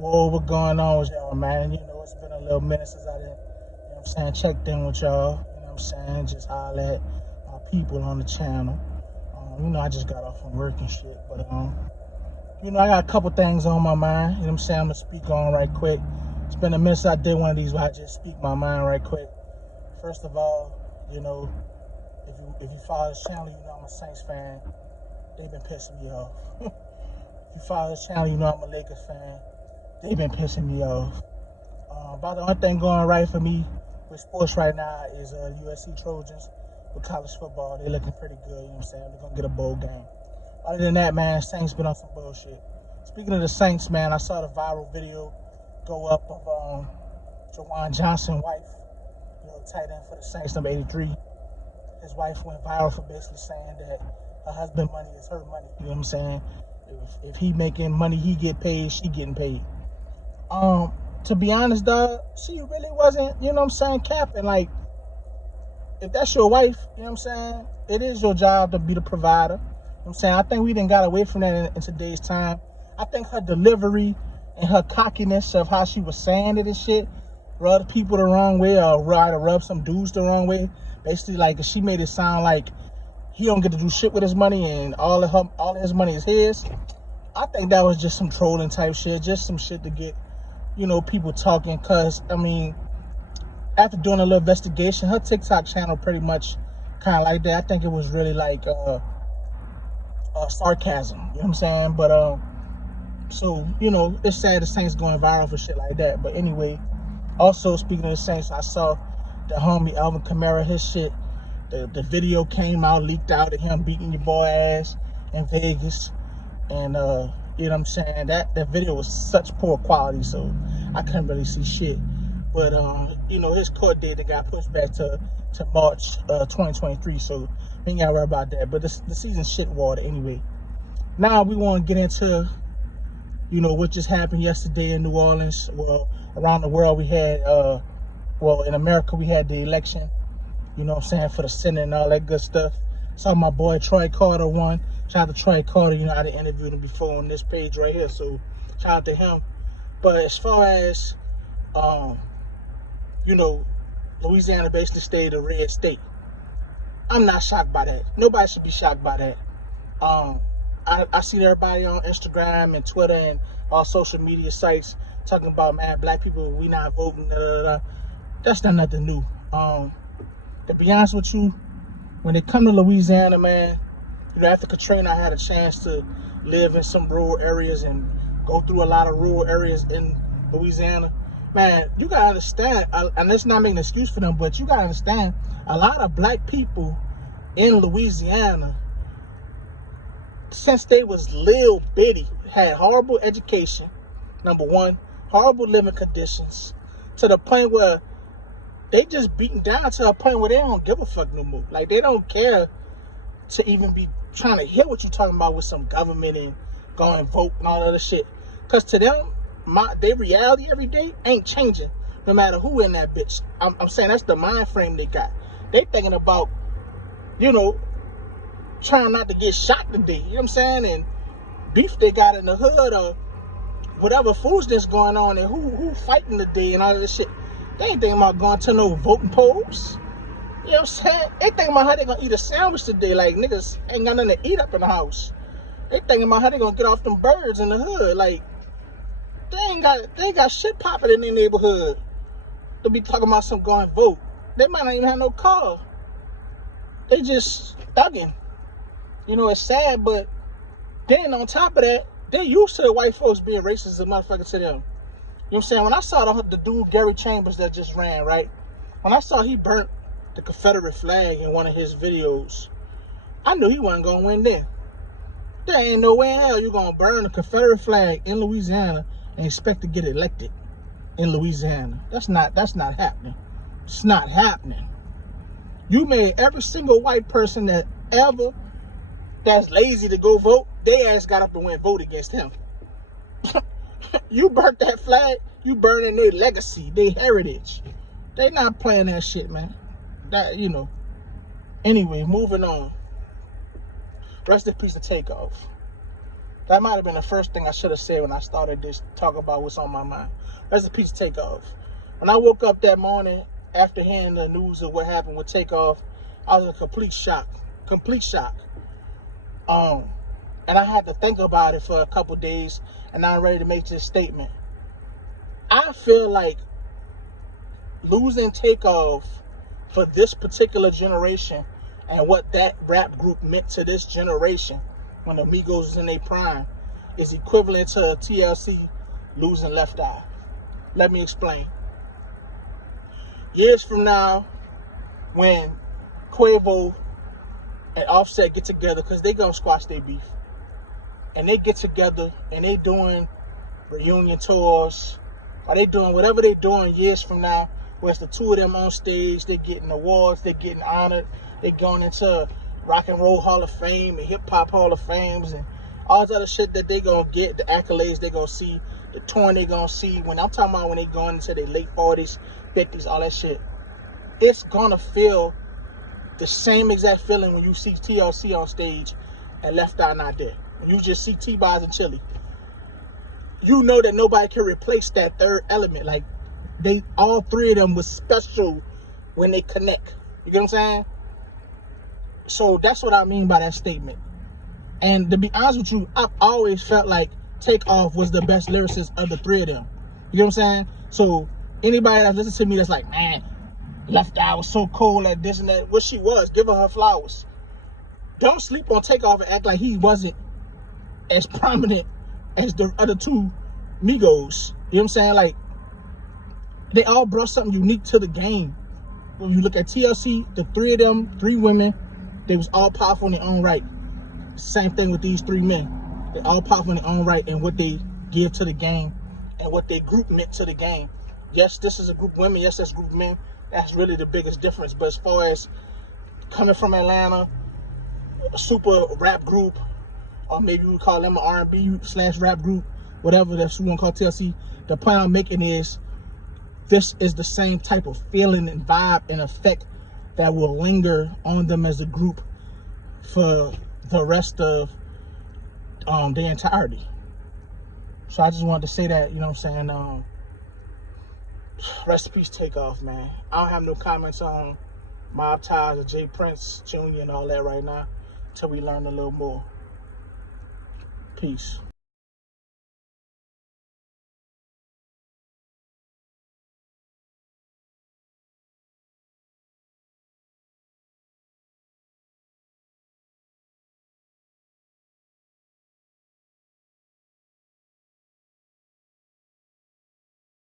Whoa, what going on with y'all, man? You know, it's been a little minute since I didn't, you know what I'm saying, checked in with y'all. You know what I'm saying? Just holler at my people on the channel. I just got off from work and shit. But, I got a couple things on my mind. You know what I'm saying? I'm going to speak on right quick. It's been a minute since I did one of these where I just speak my mind right quick. First of all, if you follow this channel, you know I'm a Saints fan. They've been pissing me off. If you follow this channel, you know I'm a Lakers fan. They've been pissing me off. About the only thing going right for me with sports right now is USC Trojans with college football. They're looking pretty good, you know what I'm saying? They're going to get a bowl game. Other than that, man, Saints been on some bullshit. Speaking of the Saints, man, I saw the viral video go up of Jawan Johnson's wife, tight end for the Saints, number 83. His wife went viral for basically saying that her husband's money is her money. You know what I'm saying? If he making money, he get paid, she getting paid. To be honest, dog, she really wasn't, you know what I'm saying, capping. Like, if that's your wife, you know what I'm saying, it is your job to be the provider. You know what I'm saying? I think we didn't got away from that in today's time. I think her delivery and her cockiness of how she was saying it and shit rubbed people the wrong way, or rubbed some dudes the wrong way. Basically, like, she made it sound like he don't get to do shit with his money and all of his money is his. I think that was just some trolling type shit, just some shit to get, people talking. Cause I mean, after doing a little investigation, her TikTok channel pretty much kind of like that. I think it was really like sarcasm. You know what I'm saying? But so it's sad the Saints going viral for shit like that. But anyway, also speaking of the Saints, I saw the homie Alvin Kamara, his shit. The video came out, leaked out of him beating your boy ass in Vegas. And, you know what I'm saying? That video was such poor quality, so I couldn't really see shit. But, his court date got pushed back to March 2023, so we ain't got to worry about that. But the season's shit water anyway. Now we want to get into, what just happened yesterday in New Orleans. Well, around the world we had, in America we had the election. You know what I'm saying, for the Senate and all that good stuff. Saw my boy Troy Carter won. Shout out to Troy Carter. I done interviewed him before on this page right here, so shout out to him. But as far as, Louisiana basically stayed a red state, I'm not shocked by that. Nobody should be shocked by that. I see everybody on Instagram and Twitter and all social media sites talking about, man, black people, we not voting, da, da, da. That's not nothing new. To be honest with you, when it come to Louisiana, man, after Katrina, I had a chance to live in some rural areas and go through a lot of rural areas in Louisiana. Man, you gotta understand, and let's not make an excuse for them, but you gotta understand, a lot of black people in Louisiana, since they was little bitty, had horrible education, number one, horrible living conditions, to the point where they just beaten down to a point where they don't give a fuck no more. Like, they don't care to even be trying to hear what you talking about with some government and go and vote and all that other shit. Because to them, their reality every day ain't changing, no matter who in that bitch. I'm saying that's the mind frame they got. They thinking about, trying not to get shot today. You know what I'm saying? And beef they got in the hood, or whatever foolishness going on, and who fighting today and all of this shit. They ain't thinking about going to no voting polls. You know what I'm saying? They thinking about how they gonna eat a sandwich today. Like, niggas ain't got nothing to eat up in the house. They thinking about how they gonna get off them birds in the hood. Like, they ain't got shit popping in their neighborhood to be talking about some going vote. They might not even have no car. They just thugging. It's sad, but then on top of that, they used to the white folks being racist as a motherfucker to them. You know what I'm saying? When I saw the dude Gary Chambers that just ran, right? When I saw he burnt the Confederate flag in one of his videos, I knew he wasn't going to win then. There ain't no way in hell you're going to burn the Confederate flag in Louisiana and expect to get elected in Louisiana. That's not happening. It's not happening. You made every single white person that's lazy to go vote, they ass got up and went vote against him. You burnt that flag, you burning their legacy, their heritage. They not playing that shit, man. That, Anyway, moving on. Rest in peace to Takeoff. That might have been the first thing I should have said when I started this talk about what's on my mind. Rest in peace, Takeoff. When I woke up that morning after hearing the news of what happened with Takeoff, I was in complete shock. Complete shock. And I had to think about it for a couple days, and I'm ready to make this statement. I feel like losing Takeoff for this particular generation and what that rap group meant to this generation when the Migos was in their prime is equivalent to TLC losing Left Eye. Let me explain. Years from now, when Quavo and Offset get together, because they gonna squash their beef, and they get together and they doing reunion tours, or they doing whatever they doing years from now, where it's the two of them on stage, they getting awards, they getting honored, they going into Rock and Roll Hall of Fame and Hip Hop Hall of Fames and all this other shit that they gonna get, the accolades they gonna see, the touring they gonna see. When I'm talking about when they going into their late 40s, 50s, all that shit, it's gonna feel the same exact feeling when you see TLC on stage and Left Eye not there. When you just see T-Boz and Chili, you know that nobody can replace that third element. Like, they, all three of them was special when they connect. You get what I'm saying? So that's what I mean by that statement. And to be honest with you, I've always felt like Takeoff was the best lyricist of the three of them. You get what I'm saying? So anybody that listens to me that's like, man, Left Eye was so cool at this and that, what she was, give her flowers. Don't sleep on Takeoff and act like he wasn't as prominent as the other two Migos. You know what I'm saying? Like, they all brought something unique to the game. When you look at TLC, the three of them, three women, they was all powerful in their own right. Same thing with these three men. They're all powerful in their own right and what they give to the game and what their group meant to the game. Yes, this is a group of women. Yes, that's a group of men. That's really the biggest difference. But as far as coming from Atlanta, a super rap group, or maybe we call them an R&B/rap group, whatever that's what we want to call TLC, the point I'm making is this is the same type of feeling and vibe and effect that will linger on them as a group for the rest of their entirety. So I just wanted to say that, you know what I'm saying? Rest in peace, Takeoff, man. I don't have no comments on Mob Ties or Jay Prince Jr. and all that right now until we learn a little more. Peace.